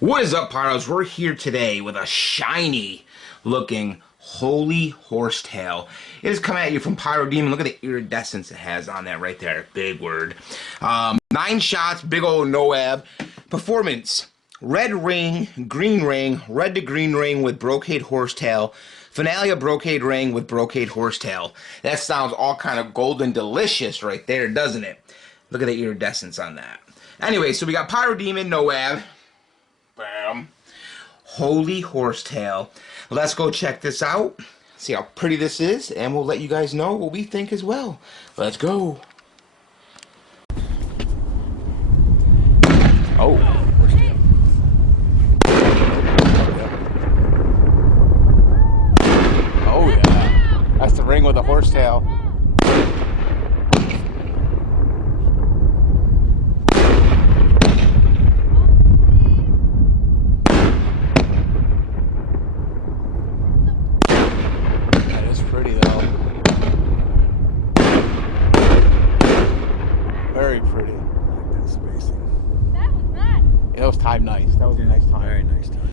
What is up, Pyros? We're here today with a shiny looking holy horsetail. It is coming at you from PYRO Demon. Look at the iridescence it has on that right there. Big word. 9 shots, big old Noab. Performance. Red ring, green ring, red to green ring with brocade horsetail. Finalia brocade ring with brocade horsetail. That sounds all kind of golden delicious right there, doesn't it? Look at the iridescence on that. Anyway, so we got PYRO Demon, Noab. Bam. Holy horsetail. Let's go check this out. See how pretty this is, and we'll let you guys know what we think as well. Let's go. Oh. Oh yeah. That's the ring with a horsetail. Pretty though. Very pretty. I like that spacing. That was nice. It was timed nice. That was a nice time. Very nice time.